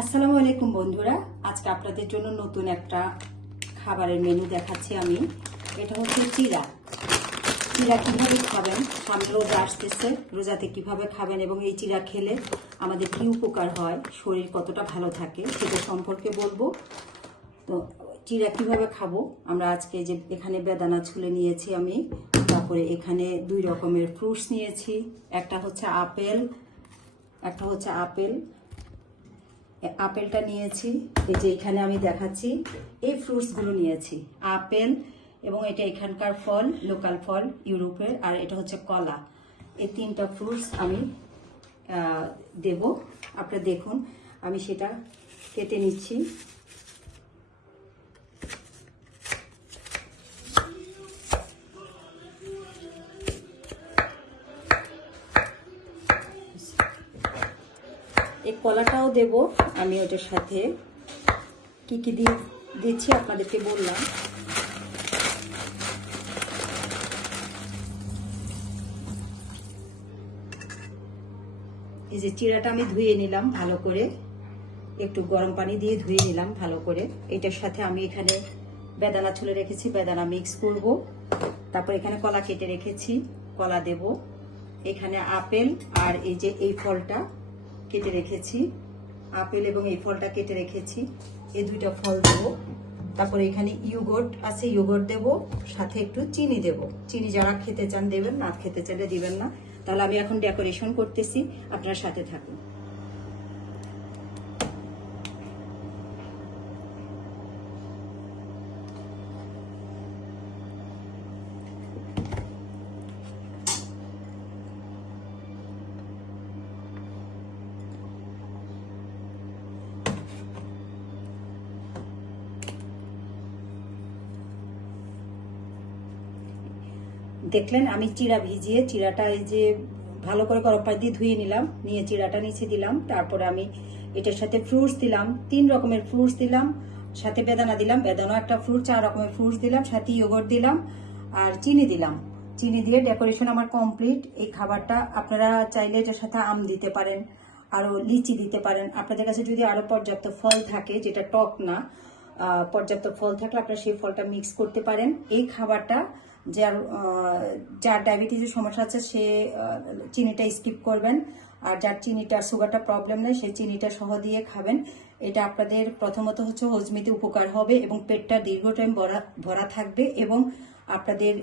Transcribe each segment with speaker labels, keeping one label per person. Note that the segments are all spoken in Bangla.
Speaker 1: আসসালামু আলাইকুম বন্ধুরা। আজকে আপনাদের জন্য নতুন একটা খাবারের মেনু দেখাচ্ছি আমি। এটা হচ্ছে চিরা। চিরা কীভাবে খাবেন? সামনে রোজা আসতেছে, রোজাতে কীভাবে খাবেন এবং এই চিরা খেলে আমাদের কী উপকার হয়? শরীর কতটা ভালো থাকে সেটা সম্পর্কে বলব। তো চিরা কীভাবে খাব? আমরা আজকে যে এখানে বেদানা ছুলে নিয়েছি আমি, তারপরে এখানে দুই রকমের ফ্রুটস নিয়েছি। একটা হচ্ছে আপেল, একটা হচ্ছে আপেল। আপেলটা নিয়েছি। এই যে এখানে আমি দেখাচ্ছি, এই ফ্রুটসগুলো নিয়েছি। আপেল এবং এটা এখানকার ফল, লোকাল ফল, ইউরোপের, আর এটা হচ্ছে কলা। এই তিনটা ফ্রুটস আমি দেব। আপনারা দেখুন, আমি সেটা কেটে নিচ্ছি। এই কলাটাও দেব। আমি ওটার সাথে কি কি দিয়ে দিচ্ছি আপনাদেরকে বললাম। এই যে চিড়াটা আমি ধুয়ে নিলাম ভালো করে। একটু গরম পানি দিয়ে ধুয়ে নিলাম ভালো করে। এটার সাথে আমি এখানে বেদানা ছুলে রেখেছি, বেদানা মিক্স করব। তারপর এখানে কলা কেটে রেখেছি, কলা দেব। এখানে আপেল আর এই যে এই ফলটা কেটে রেখেছি। আপেল এবং এই ফলটা কেটে রেখেছি। এই দুইটা ফল দেব। তারপরে এখানে ইয়োগর্ট আছে, ইয়োগর্ট দেব। সাথে একটু চিনি দেব। চিনি যারা খেতে চান দেবেন, না খেতে চাইলে দিবেন না। তাহলে আমি এখন ডেকোরেশন করতেছি। আপনার সাথে থাকুন। দেখলেন, আমি চিড়া ভিজিয়ে, চিড়াটা এই যে ভালো করে গরম দিয়ে ধুয়ে নিলাম, নিয়ে চিড়াটা নিচে দিলাম, তারপরে আমি এটার সাথে ফ্রুটস দিলাম, তিন রকমের ফ্রুটস দিলাম, সাথে বেদানা দিলাম, বেদানা একটা ফ্রুট চার রকমের ফ্রুটস দিলাম, সাথে ইয়োগর্ট দিলাম, আর চিনি দিলাম। চিনি দিয়ে ডেকোরেশন আমার কমপ্লিট এই খাবারটা আপনারা চাইলে এটার সাথে আম দিতে পারেন আরও লিচি দিতে পারেন। আপনাদের কাছে যদি আরও পর্যাপ্ত ফল থাকে, যেটা টক না পর্যাপ্ত ফল থাকলে আপনারা সেই ফলটা মিক্স করতে পারেন। এই খাবারটা যার যার ডায়াবেটিসের সমস্যা আছে, সে চিনিটা স্কিপ করবেন। আর যার চিনিটার সুগারটা প্রবলেম নেই, সে চিনিটা সহ দিয়ে খাবেন। এটা আপনাদের প্রথমত হচ্ছে হজমিতে উপকার হবে এবং পেটটা দীর্ঘ টাইম ভরা ভরা থাকবে এবং আপনাদের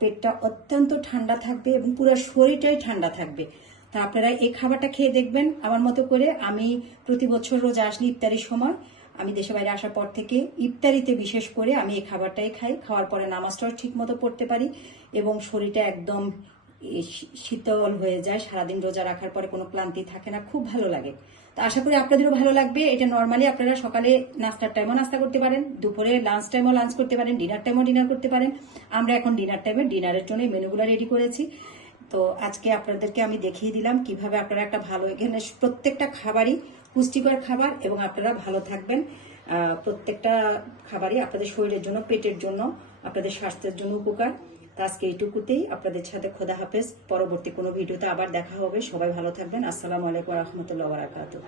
Speaker 1: পেটটা অত্যন্ত ঠান্ডা থাকবে এবং পুরো শরীরটাই ঠান্ডা থাকবে। তা আপনারা এই খাবারটা খেয়ে দেখবেন। আমার মতো করে আমি প্রতি বছর রোজা আসলে ইফতারির সময় আমি দেশে বাইরে আসার পর থেকে ইফতারিতে বিশেষ করে আমি এই খাবারটাই খাই। খাওয়ার পরে নামাজটাও ঠিক মতো পড়তে পারি এবং শরীরটা একদম শীতল হয়ে যায়। সারাদিন রোজা রাখার পরে কোনো ক্লান্তি থাকে না। খুব ভালো লাগে। তো আশা করি আপনাদেরও ভালো লাগবে। এটা নর্মালি আপনারা সকালে নাস্তার টাইমও নাস্তা করতে পারেন, দুপুরে লাঞ্চ টাইমও লাঞ্চ করতে পারেন ডিনার টাইমও ডিনার করতে পারেন। আমরা এখন ডিনার টাইমে ডিনারের জন্য মেনুগুলো রেডি করেছি। তো আজকে আপনাদেরকে আমি দেখিয়ে দিলাম কীভাবে আপনারা একটা ভালো এখানে প্রত্যেকটা খাবারই পুষ্টিকর খাবার এবং আপনারা ভালো থাকবেন। প্রত্যেকটা খাবারই আপনাদের শরীরের জন্য, পেটের জন্য, আপনাদের স্বাস্থ্যের জন্য উপকার। তো আজকে এইটুকুতেই। আপনাদের সাথে খোদা হাফেজ। পরবর্তী কোনো ভিডিওতে আবার দেখা হবে। সবাই ভালো থাকবেন। আসসালামু আলাইকুম রহমতুল্লাহ বারাকাতু